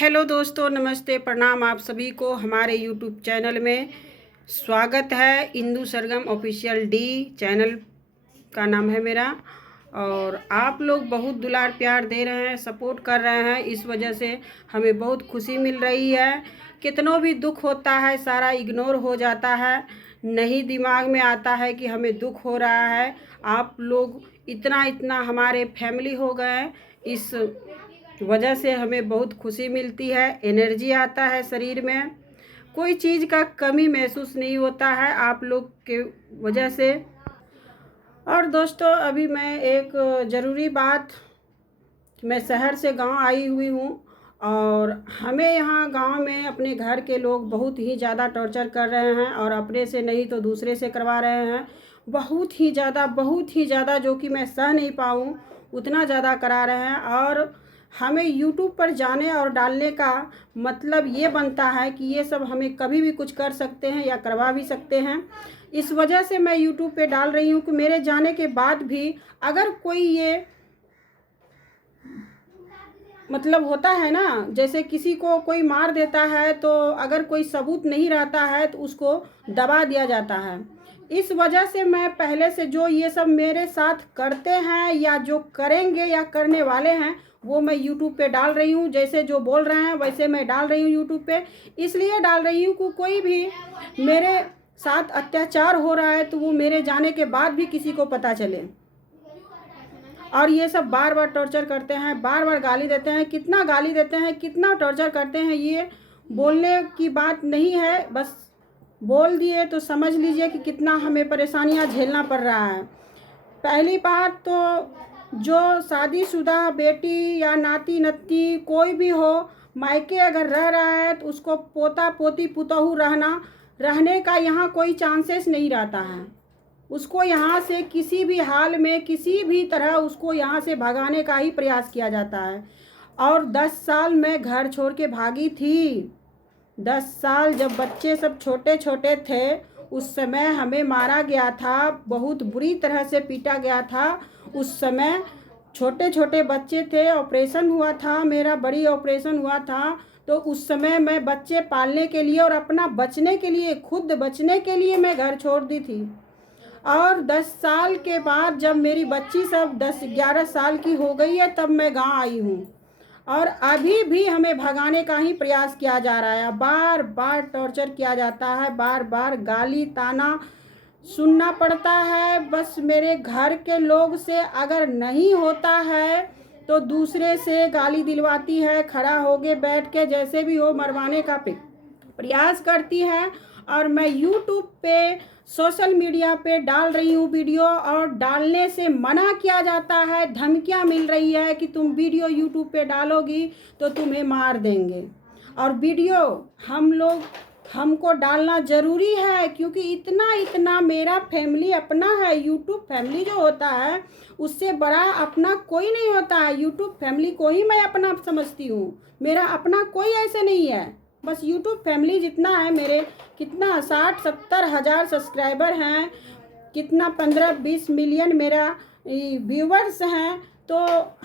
Hello दोस्तों, नमस्ते, प्रणाम आप सभी को हमारे यूट्यूब चैनल में स्वागत है। इंदु सरगम ऑफिशियल डी चैनल का नाम है मेरा। और आप लोग बहुत दुलार प्यार दे रहे हैं, सपोर्ट कर रहे हैं, इस वजह से हमें बहुत खुशी मिल रही है। कितनों भी दुख होता है सारा इग्नोर हो जाता है, नहीं दिमाग में आता है कि हमें दुख हो रहा है। आप लोग इतना हमारे फैमिली हो गए, इस वजह से हमें बहुत खुशी मिलती है, एनर्जी आता है शरीर में, कोई चीज़ का कमी महसूस नहीं होता है आप लोग के वजह से। और दोस्तों, अभी मैं एक ज़रूरी बात, मैं शहर से गांव आई हुई हूँ और हमें यहाँ गांव में अपने घर के लोग बहुत ही ज़्यादा टॉर्चर कर रहे हैं और अपने से नहीं तो दूसरे से करवा रहे हैं। बहुत ही ज़्यादा जो कि मैं सह नहीं पाऊँ उतना ज़्यादा करा रहे हैं। और हमें यूट्यूब पर जाने और डालने का मतलब ये बनता है कि ये सब हमें कभी भी कुछ कर सकते हैं या करवा भी सकते हैं। इस वजह से मैं यूट्यूब पे डाल रही हूँ कि मेरे जाने के बाद भी अगर कोई ये मतलब होता है ना, जैसे किसी को कोई मार देता है तो अगर कोई सबूत नहीं रहता है तो उसको दबा दिया जाता है। इस वजह से मैं पहले से जो ये सब मेरे साथ करते हैं या जो करेंगे या करने वाले हैं वो मैं यूट्यूब पे डाल रही हूँ। जैसे जो बोल रहे हैं वैसे मैं डाल रही हूँ यूट्यूब पे। इसलिए डाल रही हूँ कि कोई भी मेरे साथ अत्याचार हो रहा है तो वो मेरे जाने के बाद भी किसी को पता चले। और ये सब बार बार टॉर्चर करते हैं, बार बार गाली देते हैं, कितना गाली देते हैं, कितना टॉर्चर करते हैं, ये बोलने की बात नहीं है। बस बोल दिए तो समझ लीजिए कि कितना हमें परेशानियां झेलना पड़ रहा है। पहली बात तो जो शादीशुदा बेटी या नाती नत्ती कोई भी हो, मायके अगर रह रहा है तो उसको पोता पोती पुतहू रहने का यहाँ कोई चांसेस नहीं रहता है। उसको यहाँ से किसी भी हाल में किसी भी तरह उसको यहाँ से भगाने का ही प्रयास किया जाता है। और 10 साल मैं घर छोड़ के भागी थी। 10 साल जब बच्चे सब छोटे छोटे थे उस समय हमें मारा गया था, बहुत बुरी तरह से पीटा गया था। उस समय छोटे छोटे बच्चे थे, ऑपरेशन हुआ था मेरा, बड़ी ऑपरेशन हुआ था। तो उस समय मैं बच्चे पालने के लिए और अपना बचने के लिए, खुद बचने के लिए मैं घर छोड़ दी थी। और 10 साल के बाद जब मेरी बच्ची सब 10-11 साल की हो गई है तब मैं गांव आई हूँ। और अभी भी हमें भगाने का ही प्रयास किया जा रहा है, बार बार टॉर्चर किया जाता है, बार बार गाली ताना सुनना पड़ता है। बस मेरे घर के लोग से अगर नहीं होता है तो दूसरे से गाली दिलवाती है, खड़ा होके बैठ के जैसे भी हो मरवाने का प्रयास करती है। और मैं यूट्यूब पे, सोशल मीडिया पे डाल रही हूँ वीडियो और डालने से मना किया जाता है, धमकियाँ मिल रही है कि तुम वीडियो यूट्यूब पे डालोगी तो तुम्हें मार देंगे। और वीडियो हमको डालना ज़रूरी है क्योंकि इतना मेरा फैमिली अपना है। यूट्यूब फैमिली जो होता है उससे बड़ा अपना कोई नहीं होता है। यूट्यूब फैमिली को ही मैं अपना समझती हूँ, मेरा अपना कोई ऐसे नहीं है। बस यूट्यूब फैमिली जितना है, मेरे कितना 60-70 हज़ार सब्सक्राइबर हैं, कितना 15-20 मिलियन मेरा व्यूवर्स हैं, तो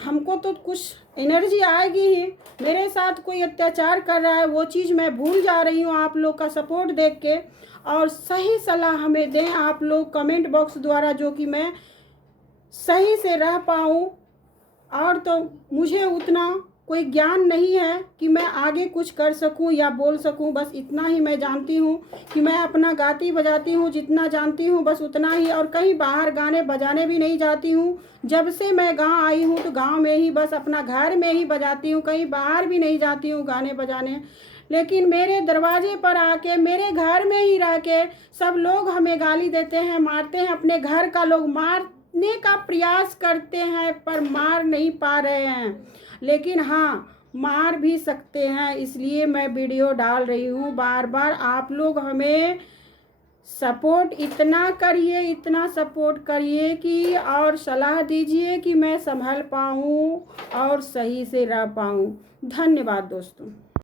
हमको तो कुछ एनर्जी आएगी ही। मेरे साथ कोई अत्याचार कर रहा है वो चीज़ मैं भूल जा रही हूँ आप लोग का सपोर्ट देख के। और सही सलाह हमें दें आप लोग कमेंट बॉक्स द्वारा, जो कि मैं सही से रह पाऊँ। और तो मुझे उतना कोई ज्ञान नहीं है कि मैं आगे कुछ कर सकूं या बोल सकूं। बस इतना ही मैं जानती हूं कि मैं अपना गाती बजाती हूं, जितना जानती हूं बस उतना ही। और कहीं बाहर गाने बजाने भी नहीं जाती हूं। जब से मैं गांव आई हूं तो गांव में ही, बस अपना घर में ही बजाती हूं, कहीं बाहर भी नहीं जाती हूं गाने बजाने। लेकिन मेरे दरवाजे पर आके, मेरे घर में ही रह के सब लोग हमें गाली देते हैं, मारते हैं। अपने घर का लोग मारने का प्रयास करते हैं पर मार नहीं पा रहे हैं, लेकिन हाँ मार भी सकते हैं। इसलिए मैं वीडियो डाल रही हूँ बार बार। आप लोग हमें सपोर्ट इतना करिए, इतना सपोर्ट करिए कि और सलाह दीजिए कि मैं संभल पाऊँ और सही से रह पाऊँ। धन्यवाद दोस्तों।